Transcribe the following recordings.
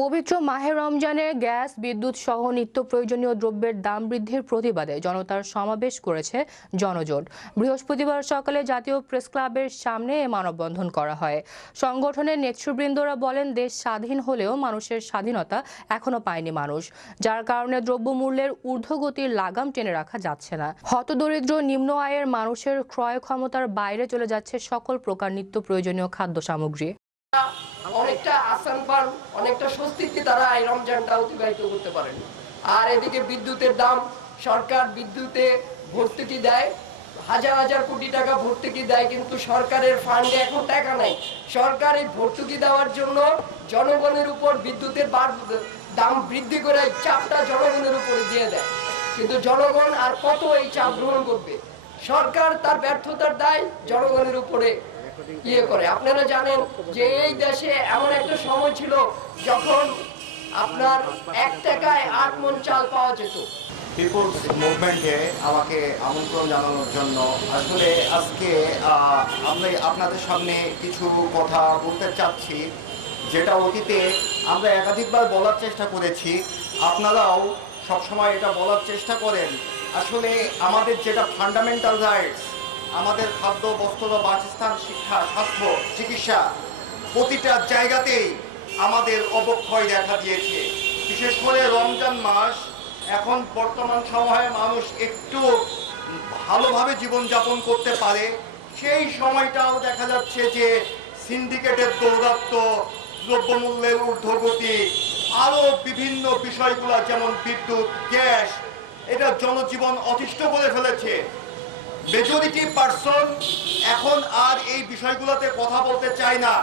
পবিত্র মাহে রমজানে গ্যাস, বিদ্যুৎ সহ নিত্য প্রয়োজনীয় দ্রব্যের দাম বৃদ্ধির প্রতিবাদে জনতার সমাবেশ করেছে জনজোট। বৃহস্পতিবার সকালে জাতীয় প্রেসক্লাবের সামনে এ মানববন্ধন করা হয়। সংগঠনের নেতৃবৃন্দরা বলেন, দেশ স্বাধীন হলেও মানুষের স্বাধীনতা এখনো পায়নি মানুষ, যার কারণে দ্রব্যমূল্যের ঊর্ধ্বগতির লাগাম টেনে রাখা যাচ্ছে না। হতদরিদ্র, নিম্ন আয়ের মানুষের ক্রয় ক্ষমতার বাইরে চলে যাচ্ছে সকল প্রকার নিত্য প্রয়োজনীয় খাদ্য সামগ্রী। অনেকটা আসান পান, অনেকটা স্বস্তিতে তারা এই রমজানটা অতিবাহিত করতে পারেন। আর এদিকে বিদ্যুতের দাম, সরকার বিদ্যুতে ভর্তুকি দেয়, হাজার হাজার কোটি টাকা ভর্তুকি দেয়, কিন্তু সরকারের ফান্ডে এখন টাকা নাই। সরকার এই ভর্তুকি দেওয়ার জন্য জনগণের উপর বিদ্যুতের দাম বৃদ্ধি করে চাপটা জনগণের উপরে দিয়ে দেয়, কিন্তু জনগণ আর কত এই চাপ গ্রহণ করবে? সরকার তার ব্যর্থতার দায় জনগণের উপরে করে। আপনারা জানেন যে এই দেশে এমন একটা সময় ছিল যখন আপনার 1 টাকায় 8 মণ চাল পাওয়া যেত। পিপলস মুভমেন্টে আমাকে আমন্ত্রণ জানানোর জন্য আসলে আজকে আমি আপনাদের সামনে কিছু কথা বলতে চাচ্ছি, যেটা অতীতে আমরা একাধিকবার বলার চেষ্টা করেছি। আপনারাও সবসময় এটা বলার চেষ্টা করেন। আসলে আমাদের যেটা ফান্ডামেন্টাল রাইটস, আমাদের খাদ্য, বস্ত্র, বাসস্থান, শিক্ষা, স্বাস্থ্য, চিকিৎসা, প্রতিটা জায়গাতেই আমাদের অবক্ষয় দেখা দিয়েছে। বিশেষ করে রমজান মাস, এখন বর্তমান সময়ে মানুষ একটু ভালোভাবে জীবনযাপন করতে পারে, সেই সময়টাও দেখা যাচ্ছে যে সিন্ডিকেটের দৌরাত্ম্য, দ্রব্যমূল্যের ঊর্ধ্বগতি, আরও বিভিন্ন বিষয়গুলো যেমন বিদ্যুৎ, গ্যাস, এটা জনজীবন অতিষ্ঠ করে ফেলেছে। মেজরিটি পার্সন এখন আর এই বিষয়গুলোতে কথা বলতে চায় না,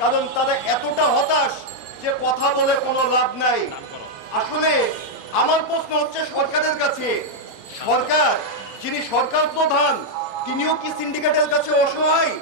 কারণ তারা এতটা হতাশ যে কথা বলে কোনো লাভ নাই। আসলে আমার প্রশ্ন হচ্ছে সরকারের কাছে, সরকার যিনি সরকার প্রধান, তিনিও কি সিন্ডিকেটের কাছে অসহায়?